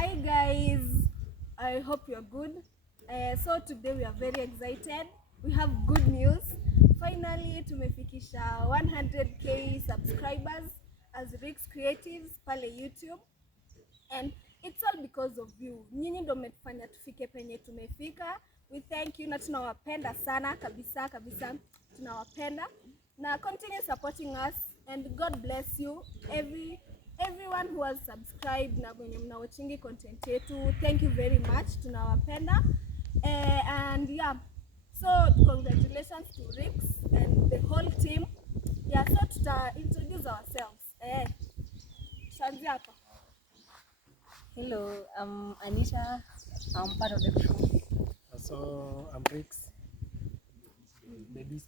Hi guys, I hope you're good. So today we are very excited. We have good news. Finally tumefikisha 100k subscribers as Rick's Creatives pale YouTube, and it's all because of you. Nyinyi ndo mmetufanya tufike penye tumefika. We thank you na tunawapenda sana kabisa kabisa, tunawapenda na continue supporting us, and God bless you everyone who has subscribed na wenye mnawatchingi content yetu. Thank you very much, tunawapenda. And yeah, so congratulations to Ricks and the whole team. Yeah, so tuta introduce ourselves. Tuanze hapa. Hello, I'm Anisha. I'm part of the crew. So I'm Ricks. Baby.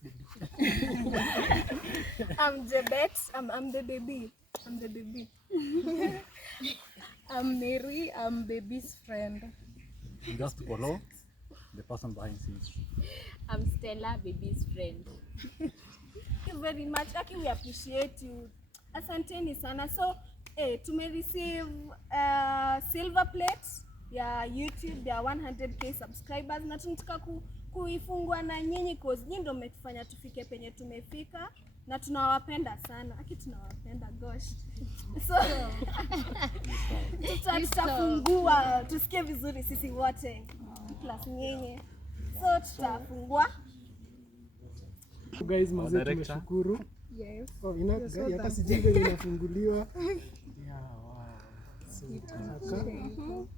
I'm Jebet. I'm the baby. I'm the baby. I'm Mary. I'm baby's friend. Just follow the person behind scenes. I'm Stella, baby's friend. Thank you very much. Aki, we appreciate you. Asanteni sana. So, tume receive silver plate ya YouTube ya 100k subscribers, na tunataka kuifungua na nyinyi cause nyinyi ndio mmetufanya tufike penye tumefika na tunawapenda sana. Aki, tunawapenda gosh. So tutafungua tusikie vizuri sisi wote plus nyinyi. So tutafungua. Guys, mzee tumeshukuru. Yes. Oh, hata sijui inafunguliwa. Yeah, wow. So,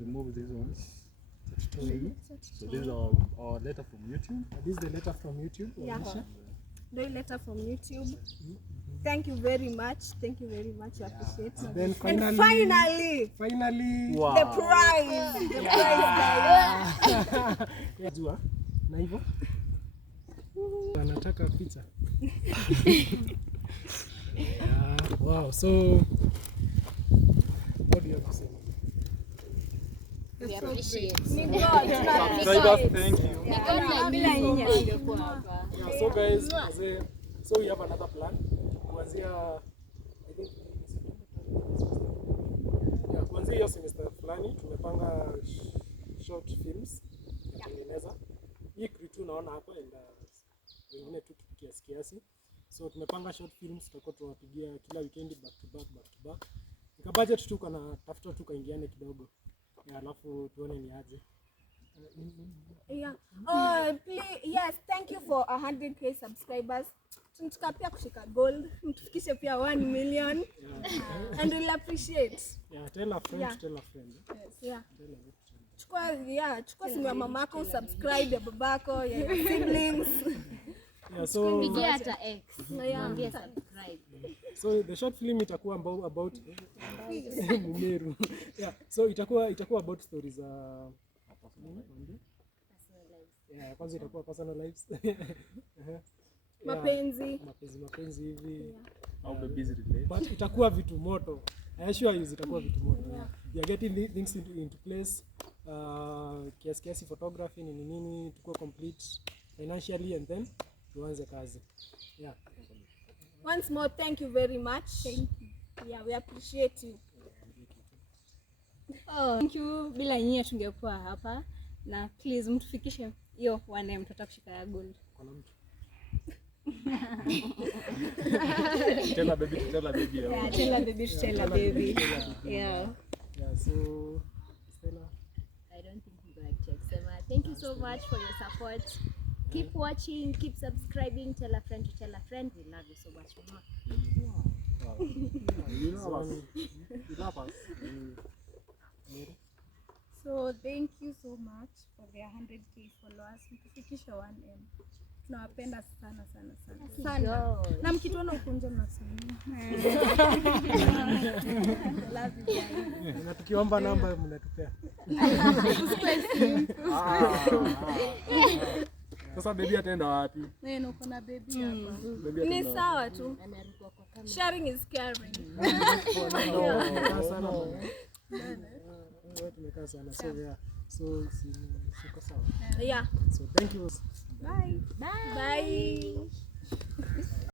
Remove these ones. So these are our letter from YouTube. this is the letter from YouTube. Yeah. The letter from YouTube. Thank you very much. Thank you very much. I appreciate it. Then And finally, Wow. the prize. The prize, guys. Jua na hivyo anataka picha. Yeah, wow. So what do you have to say? We appreciate. Ni God, tuna Subscribers, appreciate. thank you. Bila nyinyi Tungekuwa hapa. Yeah, so guys, so we have another plan. Kuanzia I think yeah, kuanzia hiyo semester fulani tumepanga short films ya kutengeneza. Hii crew tu naona hapa and wengine tu kiasi. So tumepanga short films tutakuwa tunawapigia kila weekend back to back. Nika budget tu kana tafuta tu kaingiane kidogo. Alafu tuone ni aje. Yeah. Please, yes, thank you for 100k subscribers. Tunataka pia kushika gold, mtufikishe pia 1 million. And we'll appreciate. Yeah, tell a friend Yeah. to tell a friend. Yeah. Chukua simu ya mamako, subscribe ya babako, ya siblings. Yeah, so Pigia hata X. Yeah. Mwambie subscribe. so the short film itakuwa about Mumeru. Yeah, so itakuwa about stories yeah, kwanza itakuwa personal lives. Mapenzi. Mapenzi hivi. How babies relate. But itakuwa vitu moto. I assure you zitakuwa vitu moto. Yeah. We are getting things into place. Kiasi photography nini tukua complete financially, and then tuanze kazi. Yeah. Once more, thank you very much. Thank you. Yeah, we appreciate you. Thank you. Bila nyinyi tungekuwa hapa, na please mtufikishe hiyo 1M tutakushika ya gold. Kuna mtu. Tell a baby to tell a baby. Yeah, tell a baby to tell a baby. Yeah. Yeah, so Stella. I don't think we're going to accept. Thank you so much for your support. Keep watching, keep subscribing, tell a friend to tell a friend. We love you so much. You know us. You love us. So thank you so much for the 100k followers. Mtufikisha 1M. Tunawapenda sana. Na mkituona ukunje mnasalimia. Love you guys. Na tukiomba namba mnatupea. Sasa baby ataenda wapi? Wewe uko na baby hapa. Baby Ni ataenda sawa tu. Sharing is caring. Tumekaa sana. Tumekaa sana. So yeah. So siko sawa. Yeah. So thank you. Bye.